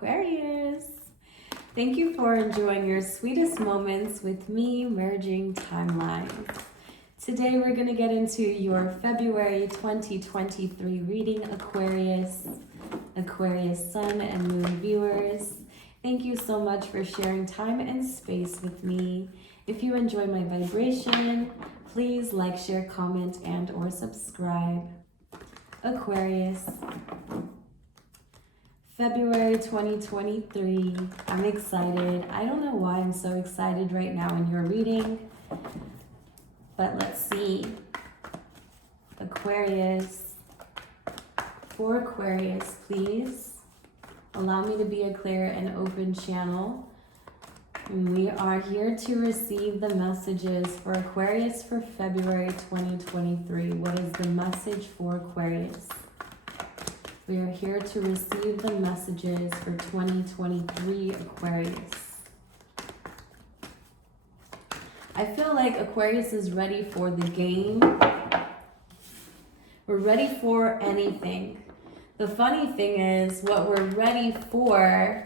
Aquarius. Thank you for enjoying your sweetest moments with me, merging timelines. Today we're going to get into your February 2023 reading, Aquarius sun and moon viewers. Thank you so much for sharing time and space with me. If you enjoy my vibration, please like, share, comment, and or subscribe. Aquarius, February 2023. I'm excited. I don't know why I'm so excited right now in your reading, but let's see. Aquarius, for Aquarius, please allow me to be a clear and open channel. We are here to receive the messages for Aquarius for February 2023. What is the message for Aquarius? We are here to receive the messages for 2023 Aquarius. I feel like Aquarius is ready for the game. We're ready for anything. The funny thing is, what we're ready for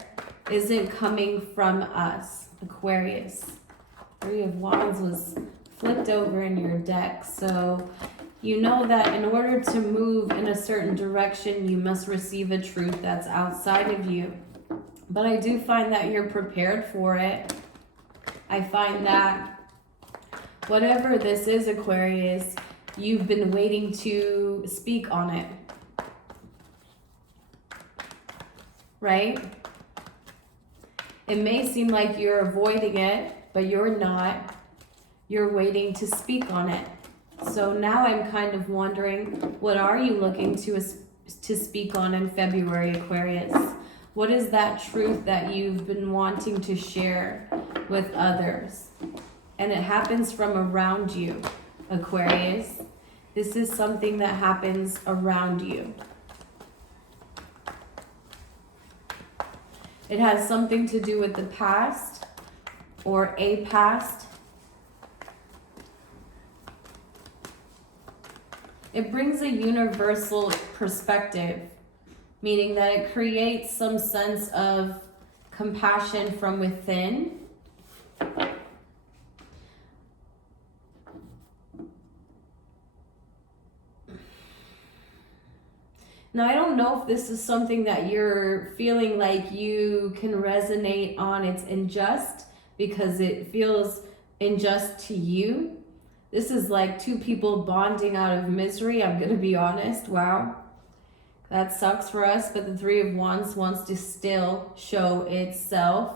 isn't coming from us. Aquarius, Three of Wands was flipped over in your deck, so you know that in order to move in a certain direction, you must receive a truth that's outside of you. But I do find that you're prepared for it. I find that whatever this is, Aquarius, you've been waiting to speak on it. Right? It may seem like you're avoiding it, but you're not. You're waiting to speak on it. So now I'm kind of wondering, what are you looking to speak on in February, Aquarius? What is that truth that you've been wanting to share with others? And it happens from around you, Aquarius. This is something that happens around you. It has something to do with the past or a past. It brings a universal perspective, meaning that it creates some sense of compassion from within. Now, I don't know if this is something that you're feeling like you can resonate on. It's unjust because it feels unjust to you. This is like two people bonding out of misery. I'm going to be honest. Wow. That sucks for us. But the Three of Wands wants to still show itself.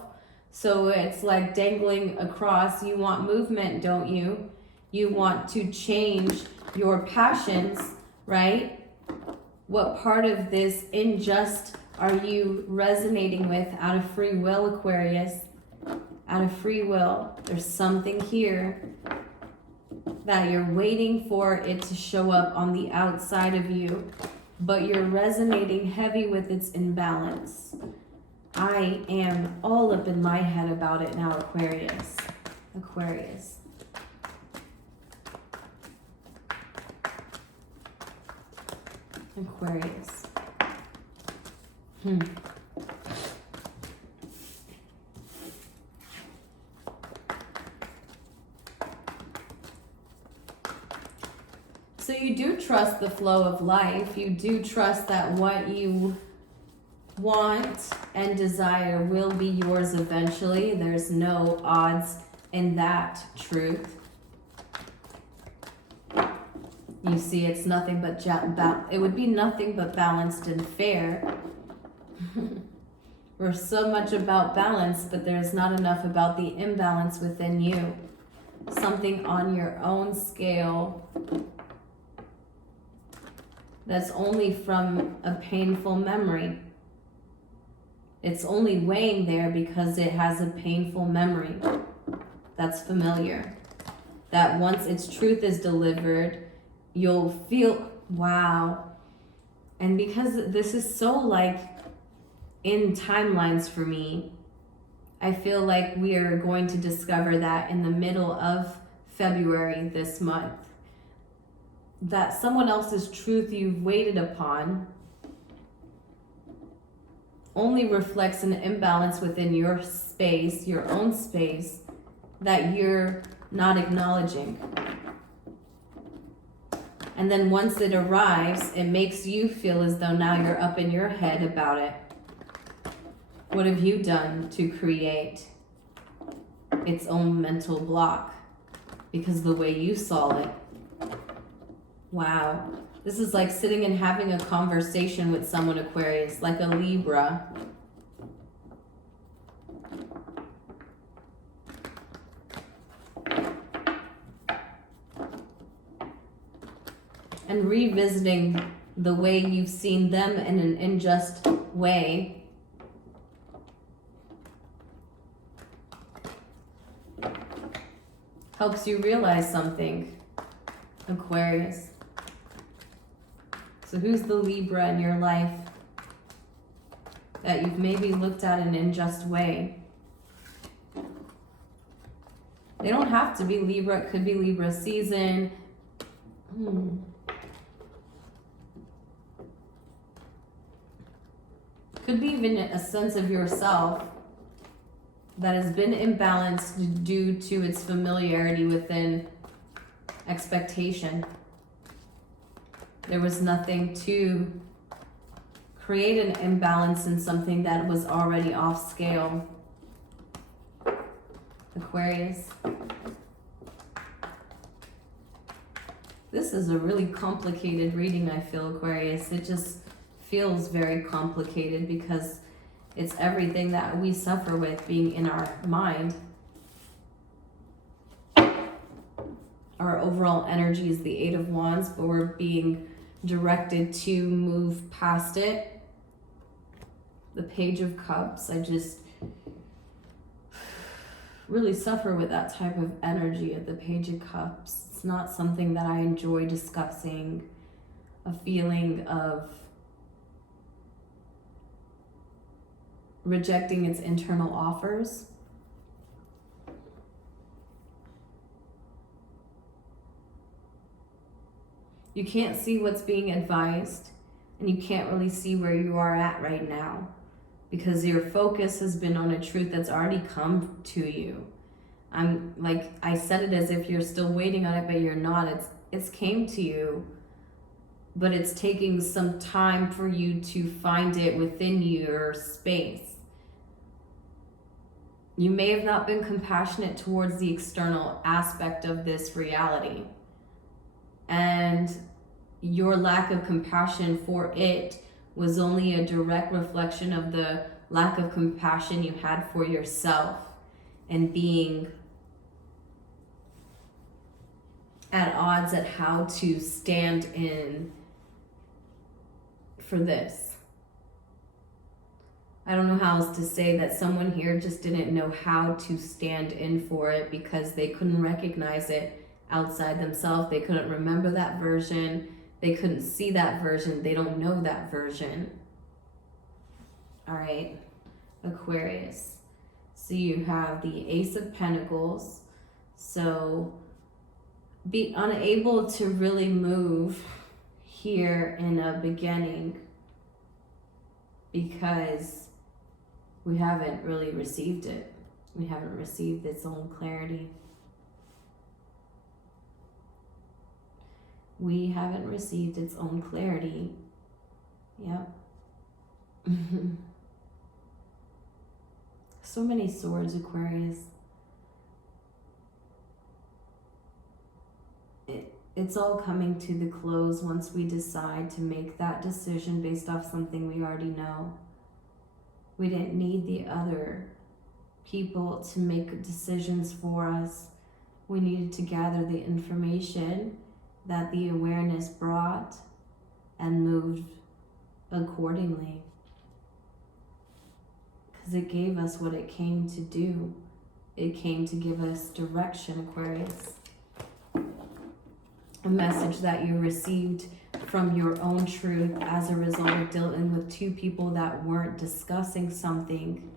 So it's like dangling across. You want movement, don't you? You want to change your passions, right? What part of this unjust are you resonating with out of free will, Aquarius? Out of free will, there's something here that you're waiting for it to show up on the outside of you, but you're resonating heavy with its imbalance. I am all up in my head about it now, Aquarius. Aquarius. Aquarius. So you do trust the flow of life. You do trust that what you want and desire will be yours eventually. There's no odds in that truth. You see, it's nothing but it would be nothing but balanced and fair. We're so much about balance, but there's not enough about the imbalance within you. Something on your own scale that's only from a painful memory. It's only weighing there because it has a painful memory that's familiar. That once its truth is delivered, you'll feel, wow. And because this is so like in timelines for me, I feel like we are going to discover that in the middle of February this month. That someone else's truth you've waited upon only reflects an imbalance within your space, your own space, that you're not acknowledging. And then once it arrives, it makes you feel as though now you're up in your head about it. What have you done to create its own mental block? Because the way you saw it. Wow. This is like sitting and having a conversation with someone, Aquarius, like a Libra. And revisiting the way you've seen them in an unjust way. Helps you realize something, Aquarius. So who's the Libra in your life that you've maybe looked at in an unjust way? They don't have to be Libra. It could be Libra season. Could be even a sense of yourself that has been imbalanced due to its familiarity within expectation. There was nothing to create an imbalance in something that was already off scale. Aquarius. This is a really complicated reading, I feel, Aquarius. It just feels very complicated because it's everything that we suffer with being in our mind. Our overall energy is the Eight of Wands, but we're being directed to move past it. The Page of Cups. I just really suffer with that type of energy of the Page of Cups. It's not something that I enjoy discussing. A feeling of rejecting its internal offers. You can't see what's being advised, and you can't really see where you are at right now because your focus has been on a truth that's already come to you. I'm like, I said it as if you're still waiting on it, but you're not. It's came to you, but it's taking some time for you to find it within your space. You may have not been compassionate towards the external aspect of this reality. And your lack of compassion for it was only a direct reflection of the lack of compassion you had for yourself and being at odds at how to stand in for this. I don't know how else to say that someone here just didn't know how to stand in for it because they couldn't recognize it outside themselves. They couldn't remember that version. They couldn't see that version. They don't know that version. All right, Aquarius. So you have the Ace of Pentacles. So be unable to really move here in a beginning because we haven't really received it. We haven't received its own clarity. We haven't received its own clarity. Yep. So many swords, Aquarius. It's all coming to the close once we decide to make that decision based off something we already know. We didn't need the other people to make decisions for us. We needed to gather the information that the awareness brought and moved accordingly. Because it gave us what it came to do. It came to give us direction, Aquarius. A message that you received from your own truth as a result of dealing with two people that weren't discussing something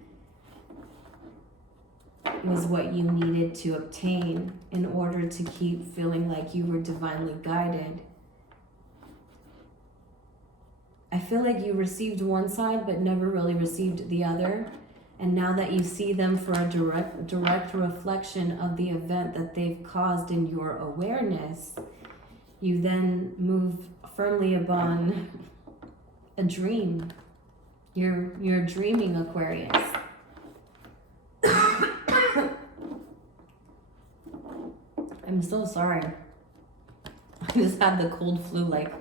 was what you needed to obtain in order to keep feeling like you were divinely guided. I feel like you received one side but never really received the other. And now that you see them for a direct reflection of the event that they've caused in your awareness, you then move firmly upon a dream. You're dreaming, Aquarius. I'm so sorry. I just had the cold flu like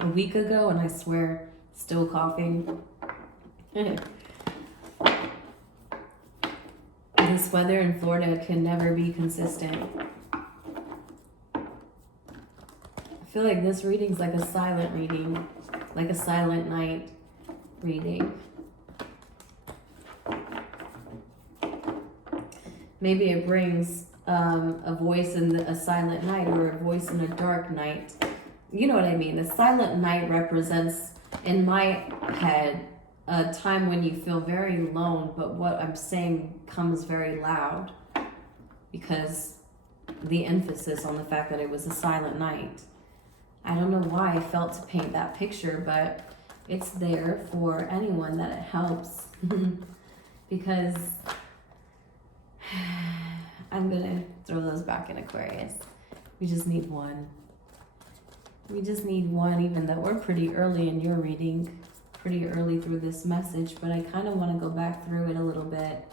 a week ago, and I swear, still coughing. This weather in Florida can never be consistent. I feel like this reading's like a silent reading, like a silent night reading. Maybe it brings a voice in a silent night, or a voice in a dark night. You know what I mean? The silent night represents, in my head, a time when you feel very alone, but what I'm saying comes very loud because the emphasis on the fact that it was a silent night. I don't know why I felt to paint that picture, but it's there for anyone that it helps. Because I'm gonna throw those back in Aquarius. We just need one. We just need one, even though we're pretty early in your reading, pretty early through this message, but I kind of want to go back through it a little bit.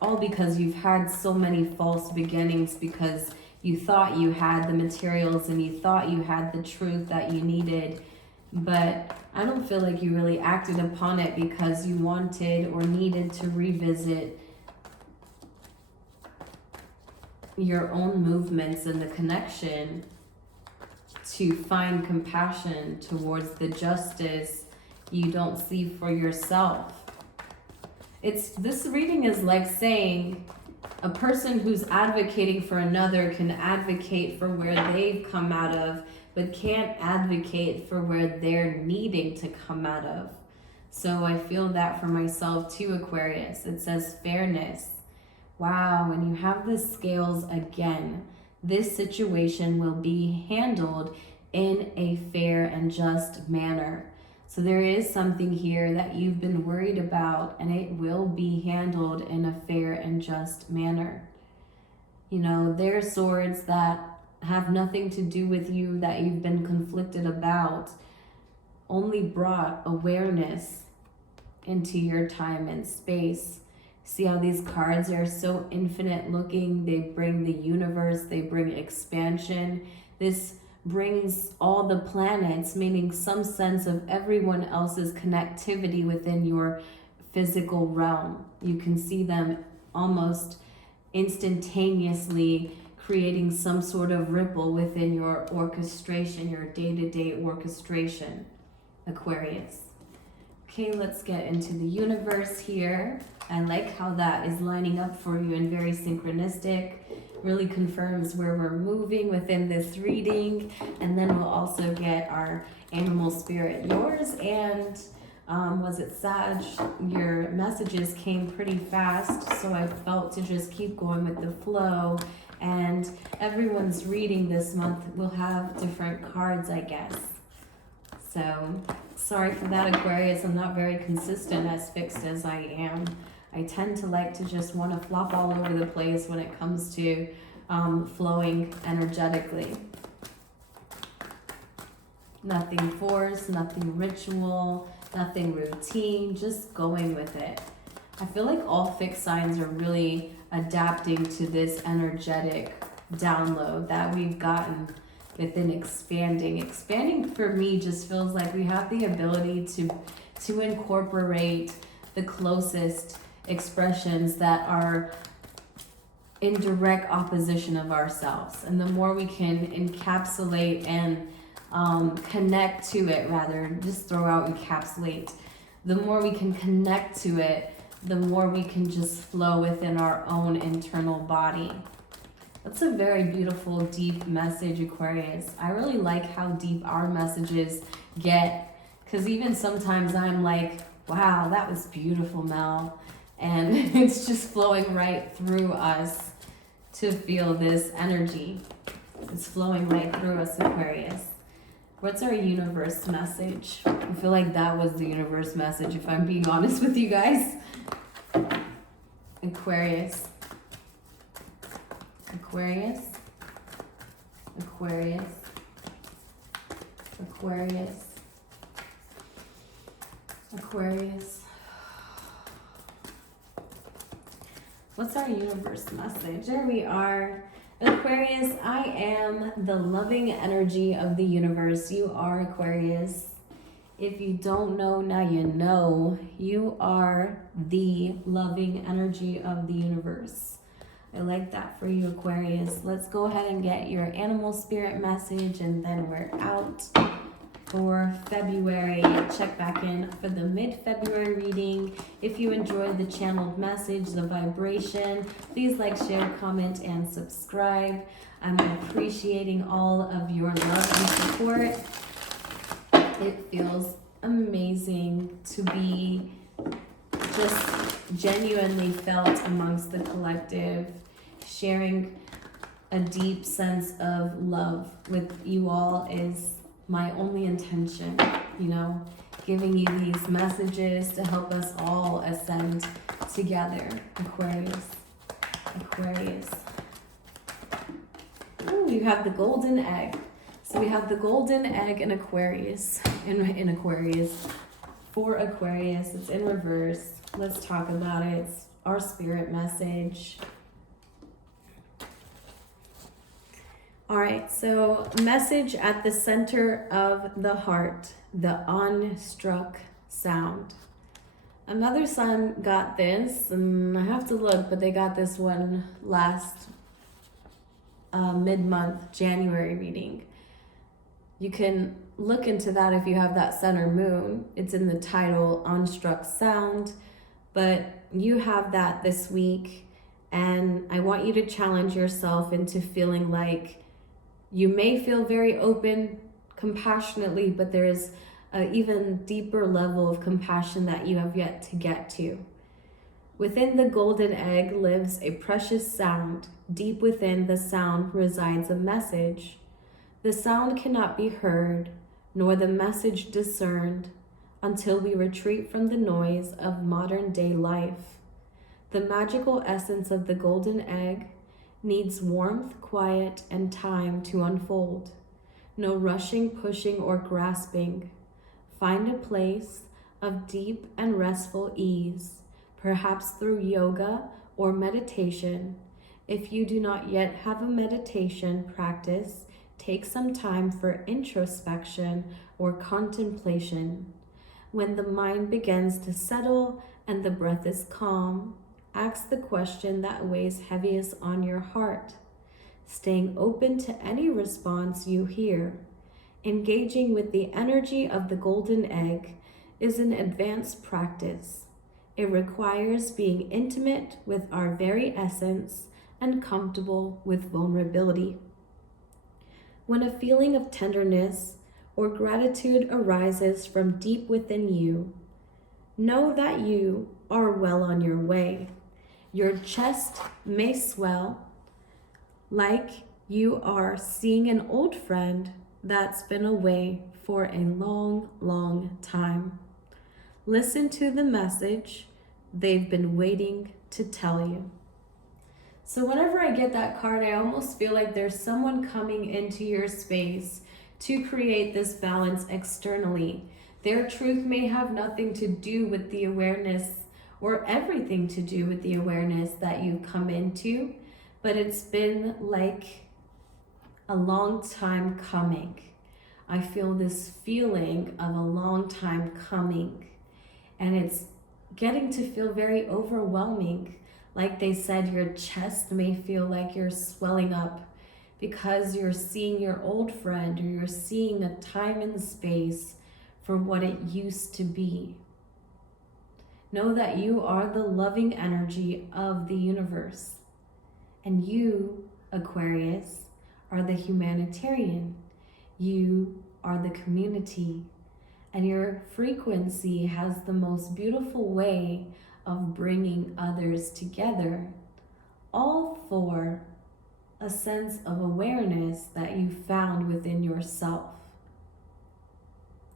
All because you've had so many false beginnings, because you thought you had the materials and you thought you had the truth that you needed, but I don't feel like you really acted upon it because you wanted or needed to revisit your own movements and the connection to find compassion towards the justice you don't see for yourself. This reading is like saying a person who's advocating for another can advocate for where they've come out of, but can't advocate for where they're needing to come out of. So I feel that for myself too, Aquarius. It says fairness. Wow, and you have the scales again. This situation will be handled in a fair and just manner. So there is something here that you've been worried about, and it will be handled in a fair and just manner. You know, there are swords that have nothing to do with you, that you've been conflicted about, only brought awareness into your time and space. See how these cards are so infinite looking? They bring the universe, they bring expansion. This brings all the planets, meaning some sense of everyone else's connectivity within your physical realm. You can see them almost instantaneously creating some sort of ripple within your orchestration, your day-to-day orchestration, Aquarius. Okay, let's get into the universe here. I like how that is lining up for you and very synchronistic. Really confirms where we're moving within this reading. And then we'll also get our animal spirit, yours and was it Sag? Your messages came pretty fast, so I felt to just keep going with the flow. And everyone's reading this month will have different cards, I guess. So sorry for that, Aquarius. I'm not very consistent, as fixed as I am. I tend to like to just want to flop all over the place when it comes to flowing energetically. Nothing forced, nothing ritual, nothing routine, just going with it. I feel like all fixed signs are really adapting to this energetic download that we've gotten within expanding. Expanding for me just feels like we have the ability to incorporate the closest expressions that are in direct opposition of ourselves. And the more we can encapsulate and connect to it, rather, just throw out encapsulate, the more we can connect to it, the more we can just flow within our own internal body. That's a very beautiful, deep message, Aquarius. I really like how deep our messages get, because even sometimes I'm like, wow, that was beautiful, Mel. And it's just flowing right through us to feel this energy. It's flowing right through us, Aquarius. What's our universe message? I feel like that was the universe message, if I'm being honest with you guys. Aquarius. Aquarius. Aquarius. Aquarius. Aquarius. What's our universe message? There we are. Aquarius, I am the loving energy of the universe. You are Aquarius. If you don't know, now you know. You are the loving energy of the universe. I like that for you, Aquarius. Let's go ahead and get your animal spirit message, and then we're out for February. Check back in for the mid-February reading. If you enjoyed the channeled message, the vibration, please like, share, comment, and subscribe. I'm appreciating all of your love and support. It feels amazing to be just genuinely felt amongst the collective, sharing a deep sense of love with you all is my only intention, you know, giving you these messages to help us all ascend together. Aquarius. Aquarius. Ooh, you have the golden egg. So we have the golden egg in Aquarius, in Aquarius, for Aquarius. It's in reverse. Let's talk about it. It's our spirit message. All right, so message at the center of the heart, the unstruck sound. Another sign got this, and I have to look, but they got this one last mid-month January reading. You can look into that if you have that center moon. It's in the title, Unstruck Sound, but you have that this week, and I want you to challenge yourself into feeling like you may feel very open, compassionately, but there's an even deeper level of compassion that you have yet to get to. Within the golden egg lives a precious sound. Deep within the sound resides a message. The sound cannot be heard, nor the message discerned, until we retreat from the noise of modern day life. The magical essence of the golden egg needs warmth, quiet, and time to unfold. No rushing, pushing, or grasping. Find a place of deep and restful ease, perhaps through yoga or meditation. If you do not yet have a meditation practice, take some time for introspection or contemplation. When the mind begins to settle and the breath is calm, ask the question that weighs heaviest on your heart, staying open to any response you hear. Engaging with the energy of the golden egg is an advanced practice. It requires being intimate with our very essence and comfortable with vulnerability. When a feeling of tenderness or gratitude arises from deep within you, know that you are well on your way. Your chest may swell like you are seeing an old friend that's been away for a long, long time. Listen to the message they've been waiting to tell you. So whenever I get that card, I almost feel like there's someone coming into your space to create this balance externally. Their truth may have nothing to do with the awareness, or everything to do with the awareness that you've come into, but it's been like a long time coming. I feel this feeling of a long time coming, and it's getting to feel very overwhelming. Like they said, your chest may feel like you're swelling up because you're seeing your old friend, or you're seeing a time and space for what it used to be. Know that you are the loving energy of the universe. And you, Aquarius, are the humanitarian. You are the community. And your frequency has the most beautiful way of bringing others together, all for a sense of awareness that you found within yourself.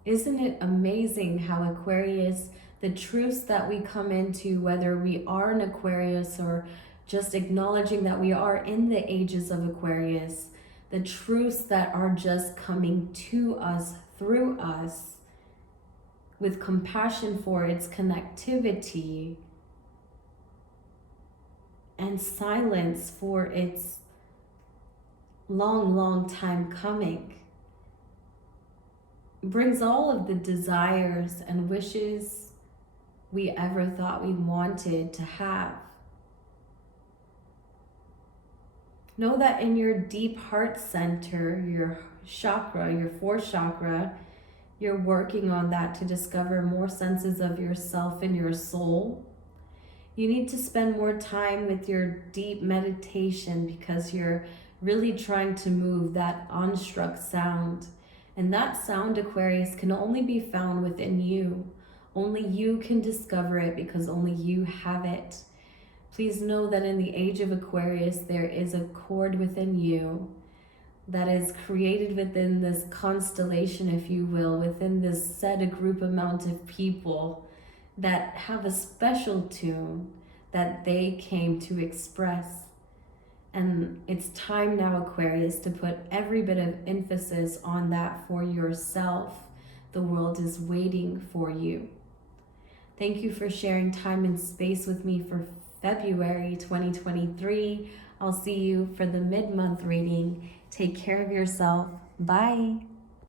Isn't it amazing how Aquarius, the truths that we come into, whether we are an Aquarius or just acknowledging that we are in the ages of Aquarius, the truths that are just coming to us, through us, with compassion for its connectivity and silence for its long, long time coming, brings all of the desires and wishes we ever thought we wanted to have. Know that in your deep heart center, your chakra, your fourth chakra, you're working on that to discover more senses of yourself and your soul. You need to spend more time with your deep meditation because you're really trying to move that unstruck sound. And that sound, Aquarius, can only be found within you. Only you can discover it because only you have it. Please know that in the age of Aquarius, there is a chord within you that is created within this constellation, if you will, within this set group amount of people that have a special tune that they came to express. And it's time now, Aquarius, to put every bit of emphasis on that for yourself. The world is waiting for you. Thank you for sharing time and space with me for February 2023. I'll see you for the mid-month reading. Take care of yourself. Bye.